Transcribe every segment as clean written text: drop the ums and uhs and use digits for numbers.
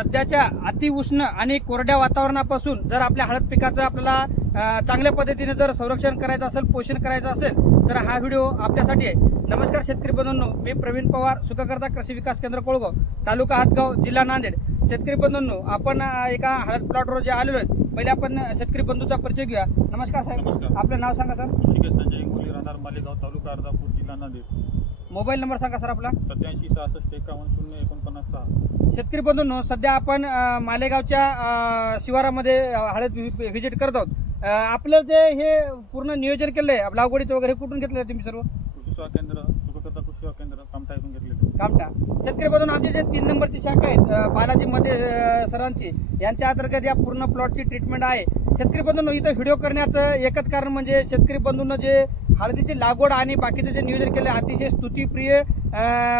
सध्याच्या अतिउष्ण आणि कोरड्या वातावरणापासून जर आपल्या हळद पिकाचं आपल्याला चांगल्या पद्धतीने जर संरक्षण करायचं असेल, पोषण करायचं असेल तर हा व्हिडिओ आपल्यासाठी आहे. नमस्कार शेतकरी बंधूंनो, मी प्रवीण पवार, सुखकर्ता कृषी विकास केंद्र कोळगाव, तालुका हातगाव, जिल्हा नांदेड. शेतकरी बंधूंनो, आपण एका हळद प्लॉटवर जे आलेलो आहेत, पहिले आपण शेतकरी बंधूचा परिचय घेऊया. नमस्कार साहेब. नमस्कार. आपलं नाव सांगा सर. ऋषिकेश संजय इंगोली, राहणार मालेगाव, तालुका अर्धापूर, जिल्हा नांदेड. मोबाईल नंबर सांगा सर आपला. 87 66 51 0 49 6. शेतकरी बंधूंनो, सध्या आपण मालेगावच्या शिवारामध्ये हळद व्हिजिट करत आहोत. आपलं जे हे पूर्ण नियोजन केलंय लागवडीचं वगैरे कुठून घेतलंय तुम्ही सर्व? कृषी सेवा केंद्र, सुखकर्ता कृषी सेवा केंद्र कामठा इथून घेतलेले. कामठा. शेतकरी बंधूंनो, आमची जे 3 नंबरची शाखा आहेत बालाजीमध्ये सरांची, यांच्या अंतर्गत या पूर्ण प्लॉटची ट्रीटमेंट आहे. शेतकरी बंधूंनो, इथं व्हिडिओ करण्याचं एकच कारण म्हणजे शेतकरी बंधूंनो जे हळदीची लागवड आणि बाकीचं जे नियोजन केलं अतिशय स्तुतीप्रिय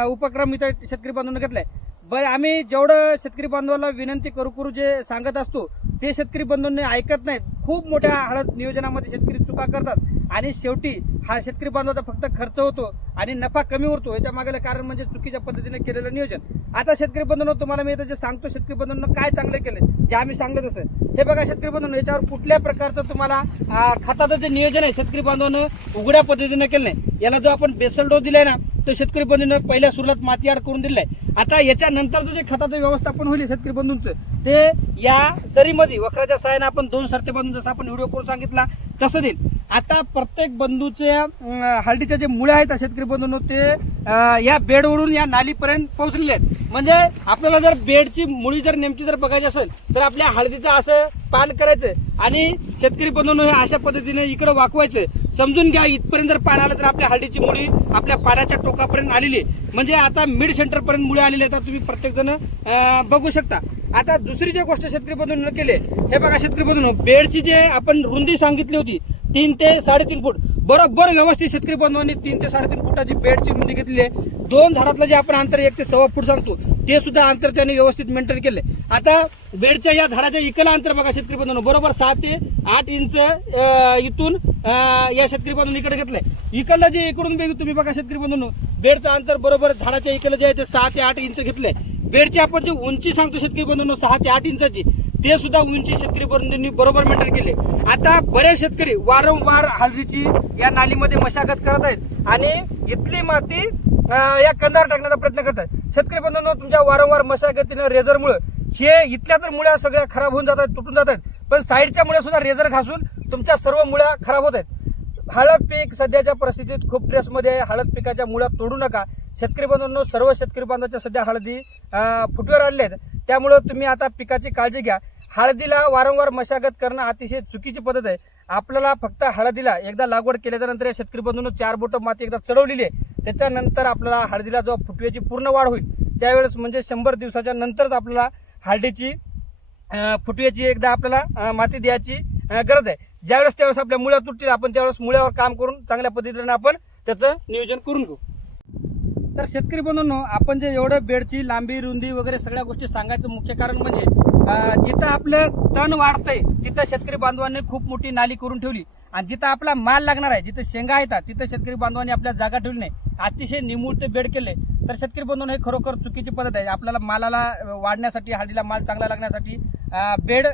उपक्रम इथं शेतकरी बांधवांना घेतलाय. बरं, आम्ही जेवढं शेतकरी बांधवाला विनंती करू जे सांगत असतो ते शेतकरी बंधूंनी ऐकत नाहीत. खूप मोठ्या हळद नियोजनामध्ये शेतकरी चुका करतात आणि शेवटी हा शेतकरी बांधवाचा फक्त खर्च होतो आणि नफा कमी उरतो. याच्या मागेलं कारण म्हणजे चुकीच्या पद्धतीने केलेलं नियोजन. आता शेतकरी बंधूंनो, तुम्हाला मी इथं जे सांगतो शेतकरी बंधूंना काय चांगलं केलं जे आम्ही सांगत असं हे बघा शेतकरी बंधूंनो, याच्यावर कुठल्या प्रकारचं तुम्हाला खताचं जे नियोजन आहे शेतकरी बांधवानं उघड्या पद्धतीने केलं नाही. याला जो आपण बेसल डोस दिलाय ना, तो शेतकरी बंधूंना पहिल्या सुरुवात माती आड करून दिलाय. आता याच्यानंतरचं जे खताचं व्यवस्थापन होईल शेतकरी बंधूंचं, ते या सरीमध्ये वखराच्या सहाय्याने आपण 2 सरते बांधून जसं आपण व्हिडिओ करून सांगितला तसं देईल. आता प्रत्येक बंधूच्या हळदीचे जे मुळे आहेत शेतकरी बंधूंनो, ते या बेडवरून या नालीपर्यंत पोहोचलेले आहेत. म्हणजे आपल्याला जर बेडची मुळी जर नेमकी जर बघायची असेल तर आपल्या हळदीचं असं पान करायचं आणि शेतकरी बंधूंनो हे अशा पद्धतीने इकडे वाकवायचं. समजून घ्या, इथपर्यंत जर पान आलं तर आपल्या हळदीची मुळी आपल्या पानाच्या टोकापर्यंत आलेली आहे. म्हणजे आता मिड सेंटर पर्यंत मुळे आलेले आहेत. तुम्ही प्रत्येक जण बघू शकता. आता दुसरी जी गोष्ट शेतकरी बंधूंनी केली, हे बघा शेतकरी बंधूंनो, बेडची जे आपण रुंदी सांगितली होती 3 ते 3.5 फूट, बरोबर व्यवस्थित शेतकरी बंधवांनी 3 ते 3.5 फुटाची बेडची रुंदी घेतली आहे. 2 झाडातलं जे आपण अंतर 1 ते 1.25 फूट सांगतो ते सुद्धा अंतर त्यांनी व्यवस्थित मेंटेन केले. आता बेडच्या या झाडाच्या इकडलं अंतर बघा शेतकरी बंधूंनो, बरोबर 6 ते 8 इंच इथून या शेतकरी बंधूंनी इकडे घेतलंय. इकडलं जे इकडून तुम्ही बघा शेतकरी बंधूंनो, बेडचं अंतर बरोबर झाडाच्या इकडलं जे आहे ते 6 ते 8 इंच घेतलंय. बेडची आपण जी उंची सांगतो शेतकरी बंधूंनो 6 ते 8 इंचाची, ते सुद्धा उंची शेतकरी बंधूंनी बरोबर मेंटेन केले. आता बरेच शेतकरी वारंवार हळदीची या नालीमध्ये मशागत करत आहेत आणि इथली माती या कंदार टाकण्याचा प्रयत्न करतात. शेतकरी बंधूंनो, तुमच्या वारंवार मशागतीनं रेझरमुळे हे इथल्या तर मुळ्या सगळ्या खराब होऊन जातात, तुटून जातात, पण साईडच्या मुळ्या सुद्धा रेझर घासून तुमच्या सर्व मुळ्या खराब होत आहेत. हळद पीक सध्याच्या परिस्थितीत खूप ट्रेसमध्ये आहे. हळद पिकाच्या मुळ्या तोडू नका शेतकरी बंधूंनो. सर्व शेतकरी बांधवांच्या सध्या हळदी फुटव्यावर आलेले आहेत. त्यामुळे तुम्ही आता पिकाची काळजी घ्या. हळदीला वारंवार मशागत करणं अतिशय चुकीची पद्धत आहे. आपल्याला फक्त हळदीला एकदा लागवड केल्याच्या नंतर या शेतकरी बंधूंनो 4 बोटं माती एकदा चढवलेली आहे. त्याच्यानंतर आपल्याला हळदीला जेव्हा फुटव्याची पूर्ण वाढ होईल त्यावेळेस म्हणजे 100 दिवसाच्या नंतरच आपल्याला हळदीची फुटव्याची एकदा आपल्याला माती द्यायची गरज आहे. ज्यावेळेस त्यावेळेस आपल्या मुळ्या तुटतील आपण त्यावेळेस मुळ्यावर काम करून चांगल्या पद्धतीने आपण त्याचं नियोजन करून घेऊ. तर शेतकरी बंधूंनो, आपण जे एवढं बेडची लांबी रुंदी वगैरे सगळ्या गोष्टी सांगायचं मुख्य कारण म्हणजे जिथं आपलं तण वाढतंय तिथं शेतकरी बांधवांनी खूप मोठी नाली करून ठेवली आणि जिथं आपला माल लागणार आहे, जिथं शेंगा येतात तिथं शेतकरी बांधवांनी आपल्या जागा ठेवली नाही, अतिशय निमुळते बेड केले. तर शेतकरी बांधवांनो, हे खरोखर चुकीची पद्धत आहे. आपल्याला मालाला वाढण्यासाठी, हळदीला माल चांगला लागण्यासाठी बेड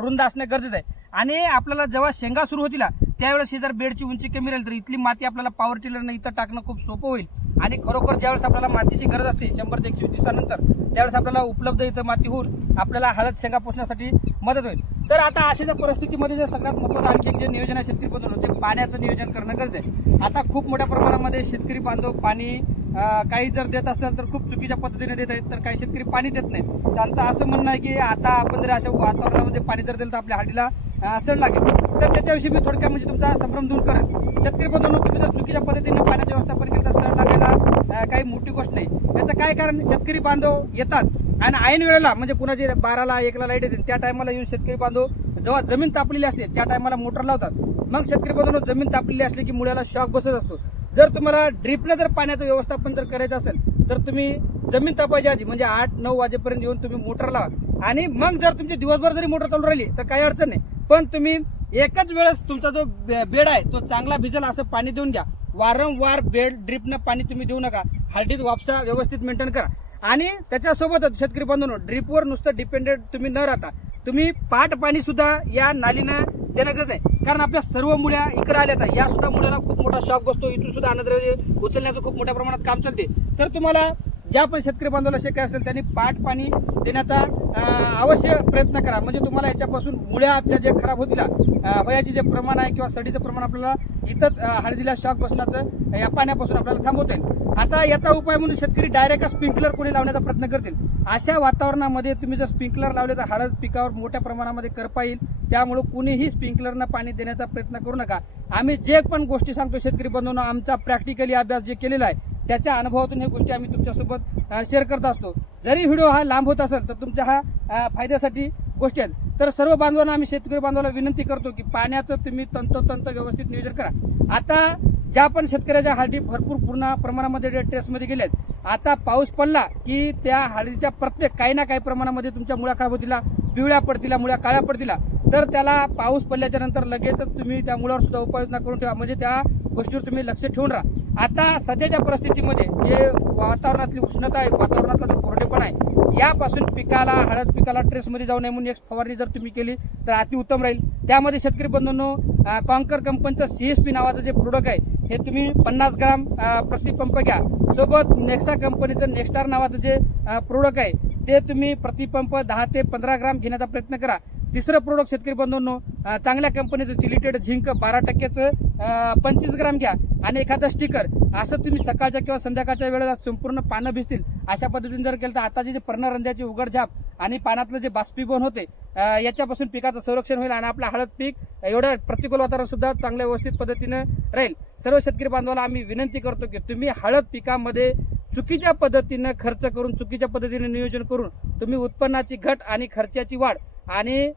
रुंद असणे गरजेचं आहे. आणि आपल्याला जेव्हा शेंगा सुरू होतील त्यावेळेस ही जर बेडची उंची कमी राहील तर इथली माती आपल्याला पॉवर टिलरने इथं टाकणं खूप सोपं होईल. आणि खरोखर ज्यावेळेस आपल्याला मातीची गरज असते 100 ते 120 दिवसानंतर, त्यावेळेस आपल्याला उपलब्ध इथं माती होऊन आपल्याला हळद शेंगा पोसण्यासाठी मदत होईल. तर आता अशाच्या परिस्थितीमध्ये जे सगळ्यात महत्त्वाचं आणखी जे नियोजन आहे शेतकरी बंधूंनो, ते पाण्याचं नियोजन करणं गरजेचं आहे. आता खूप मोठ्या प्रमाणामध्ये शेतकरी बांधव पाणी काही जर देत असेल तर खूप चुकीच्या पद्धतीने देत आहेत, तर काही शेतकरी पाणी देत नाहीत. त्यांचं असं म्हणणं आहे की आता आपण जर अशा वातावरणामध्ये पाणी जर दिलं तर आपल्या हळदीला सड लागेल. तर त्याच्याविषयी मी थोडक्यात म्हणजे तुमचा संभ्रम दूर करेन. शेतकरी बंधूंनो, तुम्ही जर चुकीच्या पद्धतीने पाण्याचं व्यवस्थापन केलं तर सड लागायला काही मोठी गोष्ट नाही. याचं काय कारण, शेतकरी बांधव येतात आणि ऐन वेळेला म्हणजे कुणाची 12ला 1ला लाईट येते त्या टायमाला येऊन शेतकरी बांधव जेव्हा जमीन तापलेली असते त्या टायमाला मोटर लावतात. मग शेतकरी बांधवांनो, जमीन तापलेली असली की मुळ्याला शॉक बसत असतो. जर तुम्हाला ड्रीपने जर पाण्याचं व्यवस्थापन जर करायचं असेल तर तुम्ही जमीन तापायच्या आधी म्हणजे 8-9 वाजेपर्यंत येऊन तुम्ही मोटर लावा आणि मग जर तुमची दिवसभर जरी मोटर चालू राहिली तर काही अडचण नाही. पण तुम्ही एकच वेळेस तुमचा जो बेड आहे तो चांगला भिजेल असं पाणी देऊन घ्या. वारंवार बेड ड्रीपनं पाणी तुम्ही देऊ नका. हळदीत वापसा व्यवस्थित मेंटेन करा. आणि त्याच्यासोबतच शेतकरी बंधूंनो, ड्रीपवर नुसतं डिपेंडेंट तुम्ही न राहता तुम्ही पाट पाणी सुद्धा या नालीनं देणं गरज आहे. कारण आपल्या सर्व मुळ्या इकडे आल्या तर या सुद्धा मुळ्याला खूप मोठा शॉक बसतो. इथून सुद्धा अन्नद्रव्य उचलण्याचं खूप मोठ्या प्रमाणात काम चालते. तर तुम्हाला ज्या पण शेतकरी बांधवाला शक्य असेल त्यांनी पाट पाणी देण्याचा अवश्य प्रयत्न करा. म्हणजे तुम्हाला याच्यापासून मुळ्या आपल्या जे खराब होतील वयाचे जे प्रमाण आहे किंवा सडीचं प्रमाण आपल्याला इथंच हळदीला शॉक बसण्याचं या पाण्यापासून आपल्याला थांबवता येईल. आता याचा उपाय म्हणून शेतकरी डायरेक्ट स्प्रिंकलर कोणी लावण्याचा प्रयत्न करतील. अशा वातावरणामध्ये तुम्ही जर स्प्रिंकलर लावले तर हळद पिकावर मोठ्या प्रमाणामध्ये करपा येईल. त्यामुळे कुणीही स्प्रिंकलरनं पाणी देण्याचा प्रयत्न करू नका. आम्ही जे पण गोष्टी सांगतो शेतकरी बंधूंनो, आमचा प्रॅक्टिकली अभ्यास जे केलेला आहे त्याच्या अनुभवातून हे गोष्टी आम्ही तुमच्यासोबत शेअर करत असतो. जरी व्हिडिओ हा लांब होत असेल तर तुमच्या हा फायद्यासाठी गोष्टी आहेत. तर सर्व बांधवांना आम्ही शेतकरी बांधवाला विनंती करतो की पाण्याचं तुम्ही तंतोतंत व्यवस्थित नियोजन करा. आता ज्या पण शेतकऱ्याच्या हळदी भरपूर पूर्ण प्रमाणामध्ये टेस्टमध्ये गेल्यात, आता पाऊस पडला की त्या हळदीच्या प्रत्येक काही ना काही प्रमाणामध्ये तुमच्या मुळ्या खराब होतील, पिवळ्या पडतील, मुळ्या काळ्या पडतील. तर त्याला पाऊस पडल्याच्या नंतर लगेचच तुम्ही त्या मुळावर सुद्धा उपाययोजना करून ठेवा. म्हणजे त्या गोष्टीवर तुम्ही लक्ष ठेवून राहा. आता सध्याच्या परिस्थितीमध्ये जे वातावरणातली उष्णता आहे, वातावरणातला जो कोरडेपणा आहे, यापासून पिकाला हळद पिकाला ट्रेसमध्ये जाऊ नये म्हणून एक फवारणी जर तुम्ही केली तर अतिउत्तम राहील. त्यामध्ये शेतकरी बंधूंनो, कॉन्कर कंपनीचं CSP नावाचं जे प्रोडक्ट आहे हे तुम्ही 50 ग्राम प्रतिपंप घ्या. सोबत नेक्सा कंपनीचं नेक्स्टार नावाचं जे प्रोडक्ट आहे ते तुम्ही प्रतिपंप 10 ते 15 ग्राम घेण्याचा प्रयत्न करा. तिसरं प्रोडक्ट शेतकरी बंधूंनो, चांगल्या कंपनीचं चिलिटेड झिंक 12% 25 ग्राम घ्या आणि एखादं स्टिकर. असं तुम्ही सकाळच्या किंवा संध्याकाळच्या वेळेला संपूर्ण पानं भिजतील अशा पद्धतीने जर केलं तर आता जे पर्णरंध्याची उघडझाप आणि पानातलं जे बाष्पीभवन होते याच्यापासून पिकाचं संरक्षण होईल आणि आपलं हळद पीक एवढं प्रतिकूल वातावरण सुद्धा चांगल्या व्यवस्थित पद्धतीने राहील. सर्व शेतकरी बांधवाला आम्ही विनंती करतो की तुम्ही हळद पिकामध्ये चुकीच्या पद्धतीने खर्च करून, चुकीच्या पद्धतीने नियोजन करून तुम्ही उत्पन्नाची घट आणि खर्चाची वाढ आणि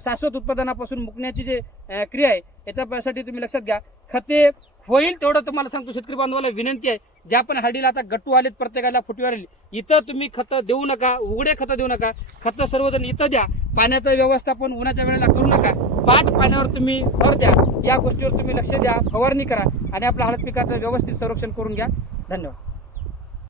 शाश्वत उत्पादनापासून मुकण्याची जे क्रिया आहे याच्यासाठी तुम्ही लक्षात घ्या. खते होईल तेवढं तुम्हाला सांगतो शेतकरी बांधवाला विनंती आहे. ज्या पण हळदीला आता गट्टू आलेत, प्रत्येकाला फुटवी आलेली, इथं तुम्ही खतं देऊ नका, उघडे खतं देऊ नका. खतं सर्वजण इथं द्या. पाण्याचं व्यवस्थापन उन्हाच्या वेळेला करू नका. पाट पाण्यावर तुम्ही भर द्या. या गोष्टीवर तुम्ही लक्ष द्या, फवारणी करा आणि आपल्या हळद पिकाचं व्यवस्थित संरक्षण करून घ्या. धन्यवाद.